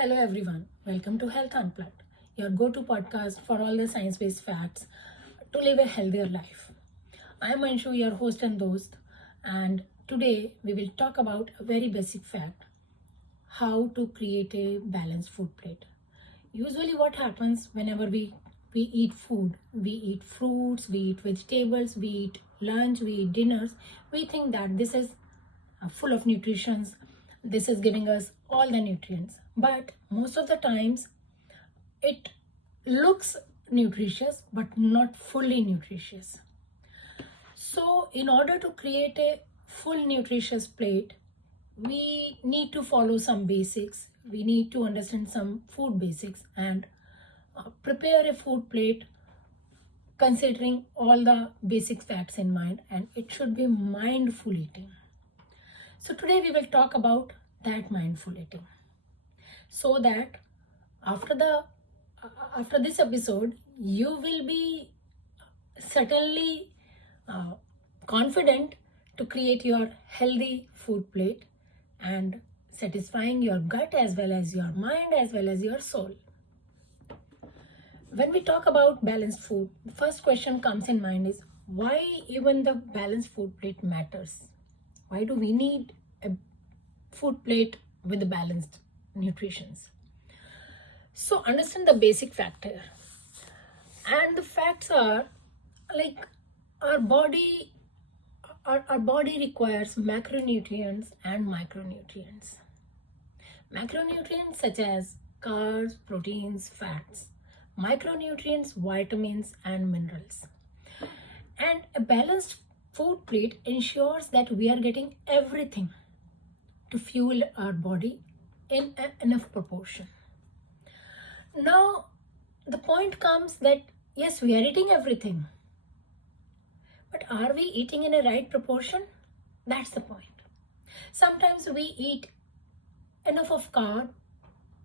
Hello everyone, welcome to Health Unplugged, your go-to podcast for all the science-based facts to live a healthier life. I am Anshu, your host and host, and today we will talk about a very basic fact, how to create a balanced food plate. Usually what happens whenever we eat food, we eat fruits, we eat vegetables, we eat lunch, we eat dinners, we think that this is full of nutrients, this is giving us all the nutrients, but most of the times it looks nutritious but not fully nutritious. So in order to create a full nutritious plate, we need to follow some basics, we need to understand some food basics and prepare a food plate considering all the basic facts in mind, and it should be mindful eating. So today we will talk about that mindful eating, so that after this episode you will be certainly confident to create your healthy food plate and satisfying your gut as well as your mind as well as your soul. When we talk about balanced food, the first question comes in mind is why even the balanced food plate matters. Why do we need a food plate with the balanced nutritions? So understand the basic factor. And the facts are like our body requires macronutrients and micronutrients. Macronutrients such as carbs, proteins, fats. Micronutrients, vitamins and minerals. And a balanced food plate ensures that we are getting everything to fuel our body in enough proportion. Now, the point comes that yes, we are eating everything, but are we eating in a right proportion? That's the point. Sometimes we eat enough of carb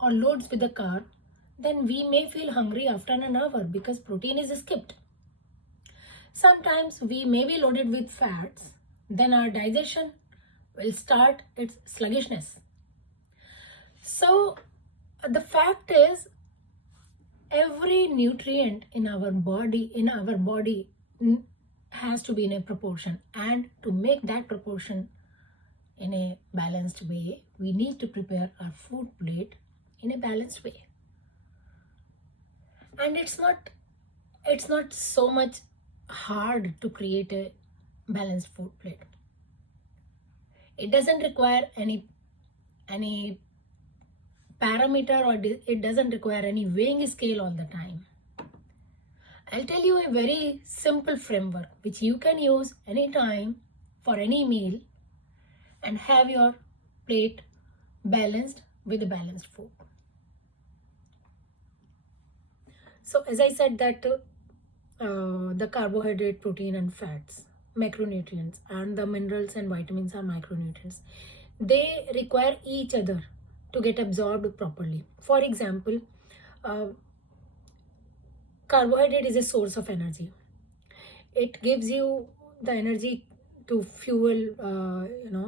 or loads with the carb, then we may feel hungry after an hour because protein is skipped. Sometimes we may be loaded with fats, then our digestion will start its sluggishness. So the fact is, every nutrient in our body has to be in a proportion, and to make that proportion in a balanced way, we need to prepare our food plate in a balanced way. And it's not so much hard to create a balanced food plate. It doesn't require any parameter, or it doesn't require any weighing scale all the time. I'll tell you a very simple framework which you can use anytime for any meal and have your plate balanced with a balanced food. So as I said that the carbohydrate, protein and fats, macronutrients, and the minerals and vitamins are micronutrients. They require each other to get absorbed properly. For example, carbohydrate is a source of energy. It gives you the energy to fuel,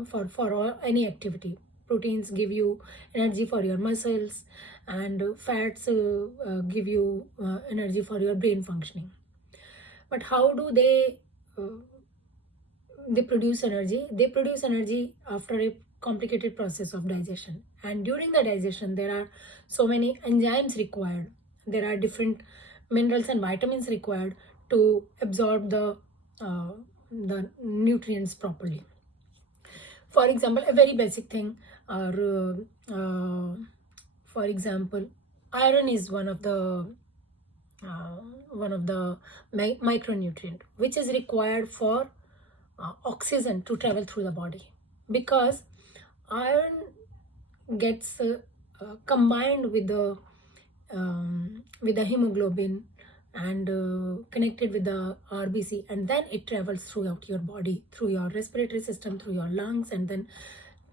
for any activity. Proteins give you energy for your muscles, and fats give you energy for your brain functioning. But how do they produce energy? They produce energy after a complicated process of digestion, and during the digestion there are so many enzymes required. There are different minerals and vitamins required to absorb the nutrients properly. For example, a very basic thing, for example, iron is one of the micronutrient which is required for oxygen to travel through the body, because iron gets combined with the hemoglobin and connected with the RBC, and then it travels throughout your body, through your respiratory system, through your lungs, and then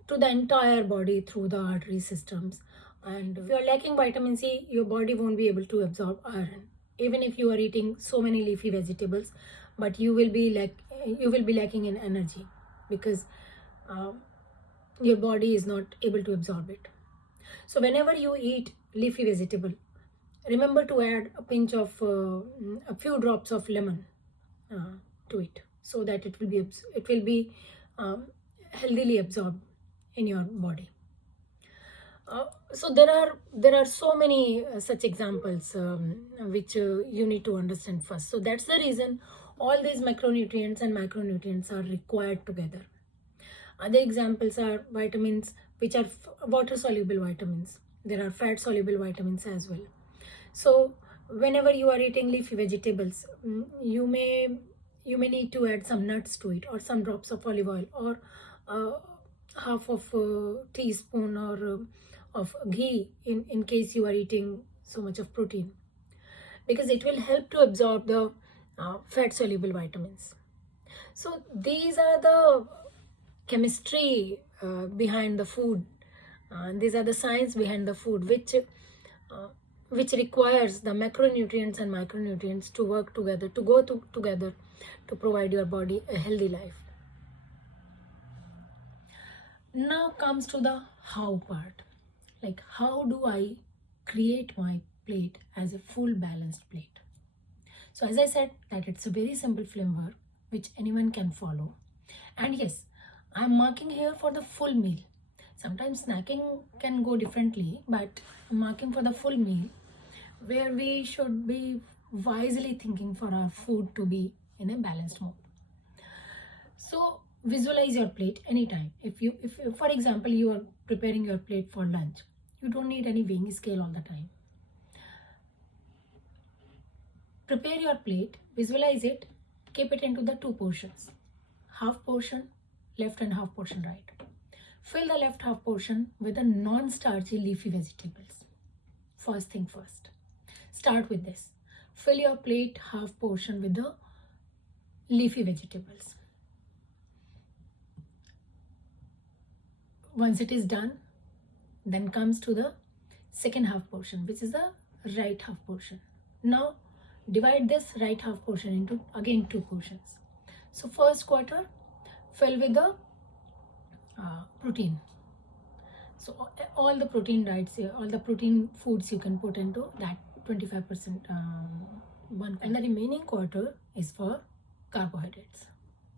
to the entire body through the artery systems. And if you are lacking vitamin C, your body won't be able to absorb iron, even if you are eating so many leafy vegetables, but you will be lacking in energy because your body is not able to absorb it. So whenever you eat leafy vegetable, remember to add a pinch of a few drops of lemon to it, so that it will be um, healthily absorbed in your body. So there are so many such examples which you need to understand first. So that's the reason all these macronutrients and macronutrients are required together. Other examples are vitamins, which are water soluble vitamins. There are fat soluble vitamins as well. So whenever you are eating leafy vegetables, you may need to add some nuts to it, or some drops of olive oil, or uh, half of a teaspoon or of ghee, in case you are eating so much of protein, because it will help to absorb the fat soluble vitamins. So these are the chemistry behind the food. These are the science behind the food, which requires the macronutrients and micronutrients to work together, to go together, to provide your body a healthy life. Now comes to the how part. Like, how do I create my plate as a full balanced plate? So as I said, that it's a very simple framework which anyone can follow. And yes, I'm marking here for the full meal. Sometimes snacking can go differently, but I'm marking for the full meal, where we should be wisely thinking for our food to be in a balanced mode. So visualize your plate anytime. If for example you are preparing your plate for lunch, you don't need any weighing scale all the time. Prepare your plate, visualize it, keep it into the two portions. Half portion left and half portion right. Fill the left half portion with the non-starchy leafy vegetables. First thing first. Start with this. Fill your plate half portion with the leafy vegetables. Once it is done, then comes to the second half portion, which is the right half portion. Now divide this right half portion into again two portions. So first quarter, fill with the protein. So all the protein diets, all the protein foods you can put into that 25% one, and the remaining quarter is for carbohydrates,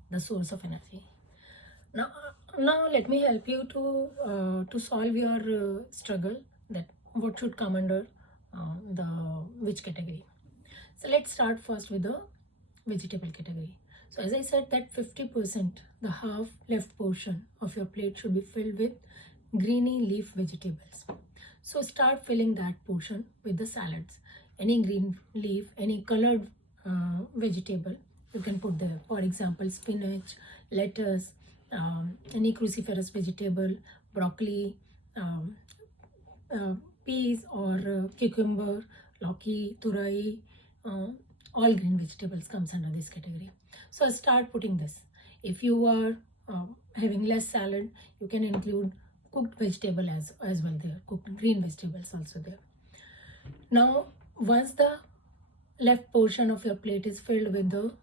the source of energy. Now let me help you to solve your struggle, that what should come under the which category. So let's start first with the vegetable category. So as I said, that 50%, the half left portion of your plate should be filled with greeny leaf vegetables. So start filling that portion with the salads. Any green leaf, any colored vegetable you can put there. For example, spinach, lettuce, any cruciferous vegetable, broccoli, peas or cucumber, lauki, turai, all green vegetables comes under this category. So start putting this. If you are having less salad, you can include cooked vegetable as well there, cooked green vegetables also there. Now once the left portion of your plate is filled with the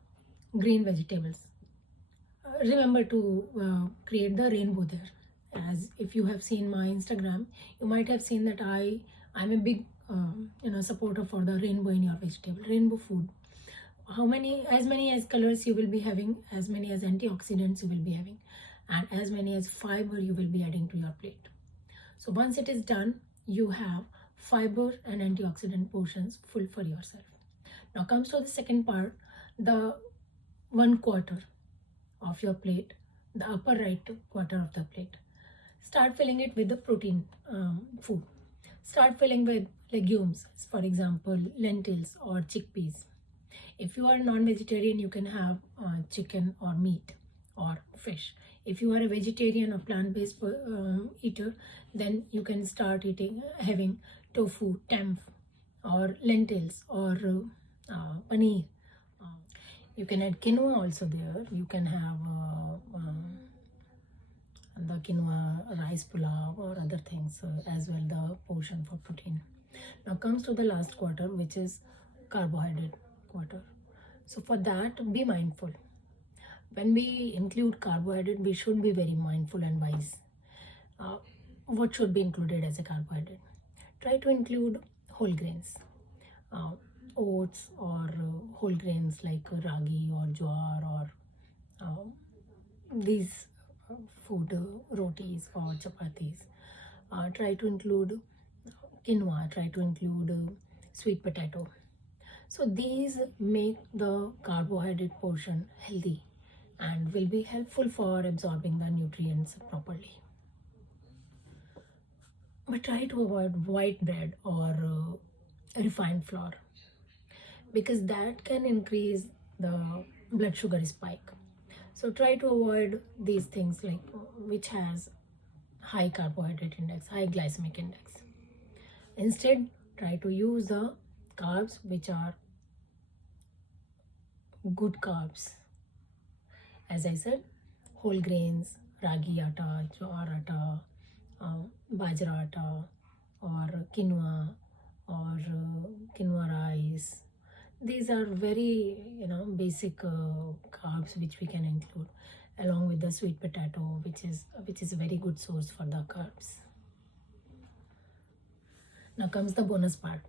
green vegetables, remember to create the rainbow there. As if you have seen my Instagram, you might have seen that I'm a big supporter for the rainbow in your vegetable, rainbow food. As many as colors you will be having, as many as antioxidants you will be having, and as many as fiber you will be adding to your plate. So once it is done, you have fiber and antioxidant portions full for yourself. Now comes to the second part, the 1/4 of your plate, the upper right quarter of the plate. Start filling it with the protein food. Start filling with legumes, for example, lentils or chickpeas. If you are non-vegetarian, you can have chicken or meat or fish. If you are a vegetarian or plant-based eater, then you can start having tofu, tempeh, or lentils, or paneer. You can add quinoa also there. You can have the quinoa rice pulao or other things as well, the portion for protein. Now comes to the last quarter, which is carbohydrate quarter. So for that, be mindful. When we include carbohydrate, we should be very mindful and wise. what should be included as a carbohydrate? Try to include whole grains, uh, oats or whole grains like ragi or jowar or these food rotis or chapatis. Try to include quinoa, try to include sweet potato. So these make the carbohydrate portion healthy and will be helpful for absorbing the nutrients properly. But try to avoid white bread or refined flour because that can increase the blood sugar spike. So try to avoid these things like which has high carbohydrate index, high glycemic index. Instead, try to use the carbs which are good carbs. As I said, whole grains, ragi atta, jowar atta, bajra atta, or quinoa, or quinoa rice. These are very basic carbs which we can include along with the sweet potato, which is a very good source for the carbs. Now comes the bonus part.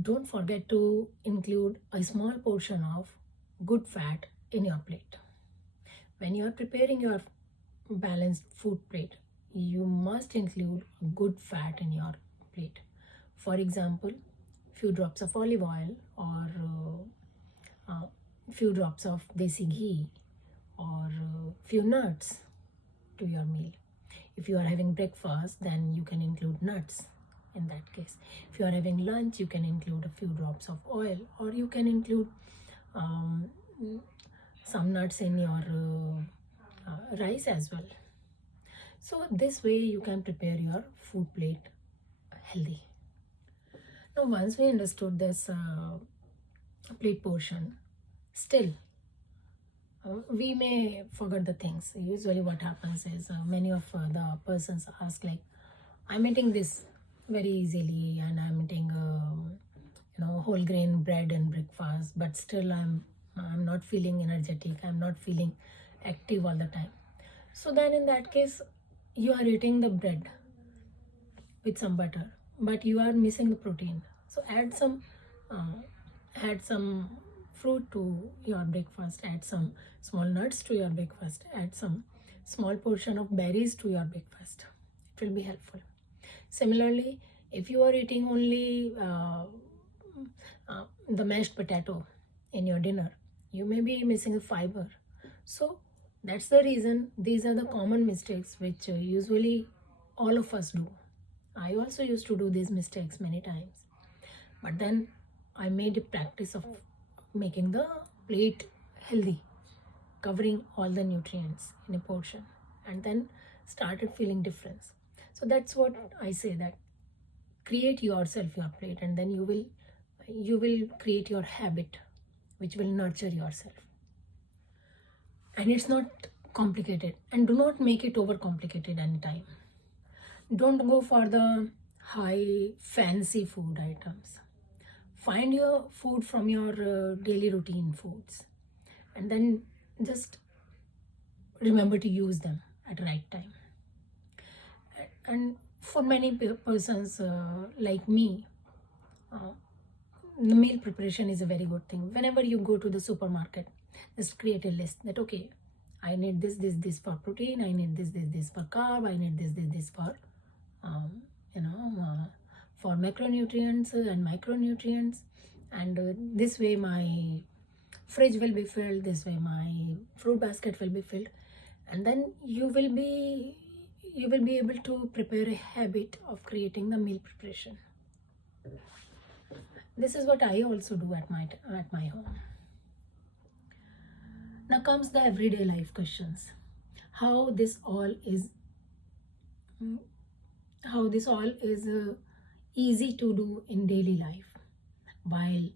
Don't forget to include a small portion of good fat in your plate. When you are preparing your balanced food plate, you must include good fat in your plate. For example, few drops of olive oil or few drops of desi ghee or few nuts to your meal. If you are having breakfast, then you can include nuts in that case. If you are having lunch, you can include a few drops of oil, or you can include some nuts in your rice as well. So this way you can prepare your food plate healthy. Now once we understood this plate portion, still we may forget the things. Usually what happens is many of the persons ask like, I'm eating this very easily and I'm eating whole grain bread and breakfast, but still I'm not feeling energetic, I'm not feeling active all the time. So then in that case, you are eating the bread with some butter, but you are missing the protein. So add some fruit to your breakfast, add some small nuts to your breakfast, add some small portion of berries to your breakfast. It will be helpful. Similarly, if you are eating only the mashed potato in your dinner, you may be missing the fiber. So that's the reason these are the common mistakes which usually all of us do. I also used to do these mistakes many times, but then I made a practice of making the plate healthy, covering all the nutrients in a portion, and then started feeling difference. So that's what I say, that create yourself your plate, and then you will create your habit which will nurture yourself. And it's not complicated, and do not make it over complicated anytime. Don't go for the high fancy food items. Find your food from your daily routine foods, and then just remember to use them at right time. And for many persons like me, the meal preparation is a very good thing. Whenever you go to the supermarket, just create a list that okay, I need this for protein, I need this for carb, I need this for for macronutrients and micronutrients, and this way my fridge will be filled, this way my fruit basket will be filled, and then you will be able to prepare a habit of creating the meal preparation. This is what I also do at my home. Now comes the everyday life questions. How this all is easy to do in daily life, while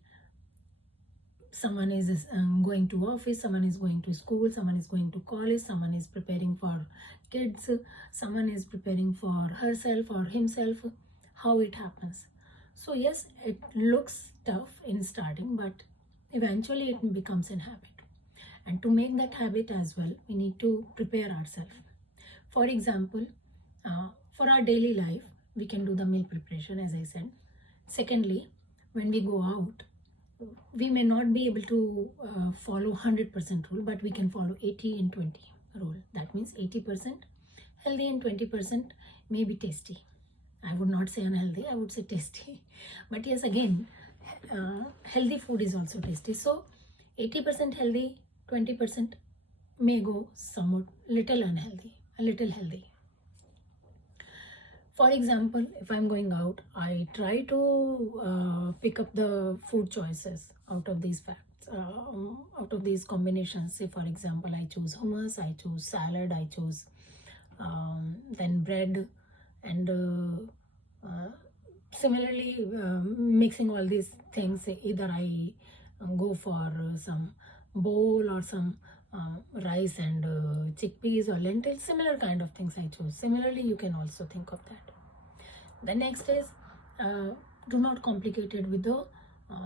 someone is going to office, someone is going to school, someone is going to college, someone is preparing for kids, someone is preparing for herself or himself. How it happens? So yes, it looks tough in starting, but eventually it becomes a habit. And to make that habit as well, we need to prepare ourselves. For example, For our daily life, we can do the meal preparation, as I said. Secondly, when we go out, we may not be able to follow 100% rule, but we can follow 80 and 20 rule. That means 80% healthy and 20% may be tasty. I would not say unhealthy, I would say tasty. But yes, again, healthy food is also tasty. So 80% healthy, 20% may go somewhat little unhealthy, a little healthy. For example, if I'm going out, I try to pick up the food choices out of these facts, out of these combinations. Say, for example, I choose hummus, I choose salad, I choose then bread, and similarly, mixing all these things, either I go for some bowl or some rice and chickpeas or lentils, similar kind of things I choose. Similarly, you can also think of that. The next is, do not complicate it with the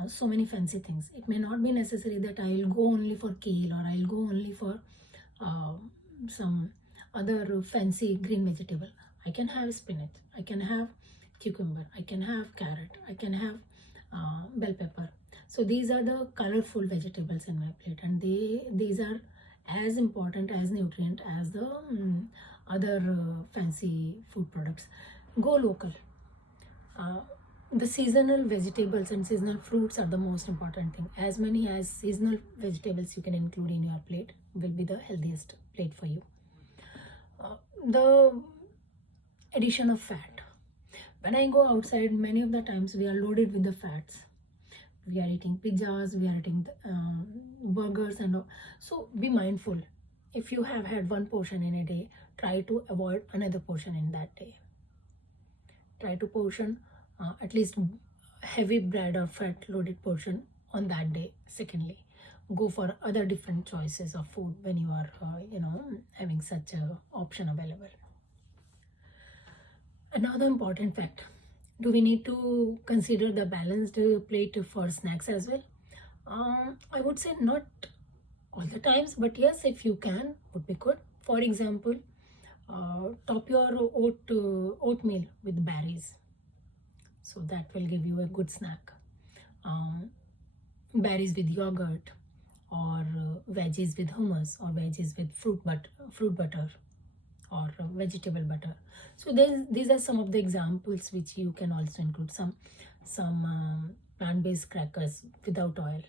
so many fancy things. It may not be necessary that I will go only for kale, or I'll go only for some other fancy green vegetable. I can have spinach, I can have cucumber, I can have carrot, I can have bell pepper. So these are the colorful vegetables in my plate, and these are as important, as nutrient as the other fancy food products. Go local. The seasonal vegetables and seasonal fruits are the most important thing. As many as seasonal vegetables you can include in your plate will be the healthiest plate for you. The addition of fat. When I go outside, many of the times we are loaded with the fats. We are eating pizzas, we are eating burgers, and all. So be mindful. If you have had one portion in a day, try to avoid another portion in that day. Try to portion at least heavy bread or fat loaded portion on that day. Secondly, go for other different choices of food when you are having such a option available. Another important fact, do we need to consider the balanced plate for snacks as well? I would say not all the times, but yes, if you can, would be good. For example, top your oatmeal with berries, so that will give you a good snack. Berries with yogurt, or veggies with hummus, or veggies with fruit butter, or vegetable butter. So these are some of the examples which you can also include. Some plant-based crackers without oil,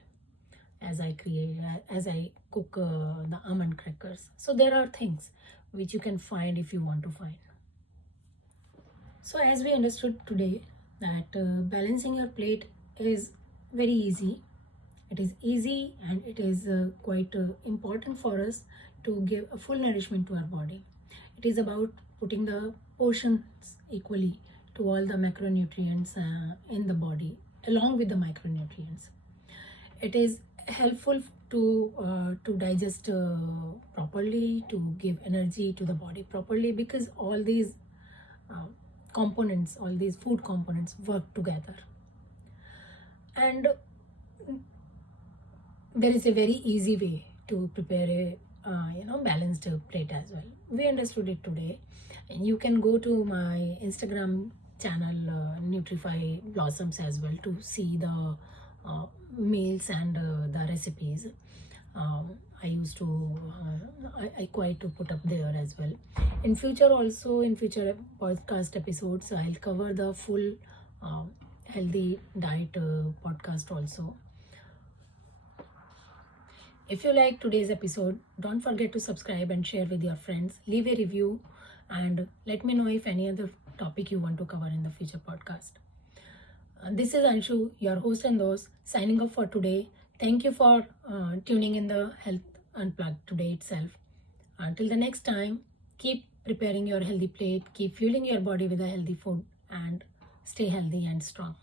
as I cook the almond crackers. So there are things which you can find if you want to find. So as we understood today that balancing your plate is very easy. It is easy, and it is quite important for us to give a full nourishment to our body. It is about putting the portions equally to all the macronutrients in the body, along with the micronutrients. It is helpful to digest properly, to give energy to the body properly, because all these components, all these food components work together. And there is a very easy way to prepare a balanced plate as well. We understood it today, and you can go to my Instagram channel, Nutrify Blossoms, as well, to see the meals and the recipes. I used to I quite to put up there as well. In future also, in future podcast episodes, I'll cover the full healthy diet podcast also. If you like today's episode, don't forget to subscribe and share with your friends. Leave a review and let me know if any other topic you want to cover in the future podcast. This is Anshu, your host and host, signing off for today. Thank you for tuning in the Health Unplugged today itself. Until the next time, keep preparing your healthy plate, keep fueling your body with a healthy food, and stay healthy and strong.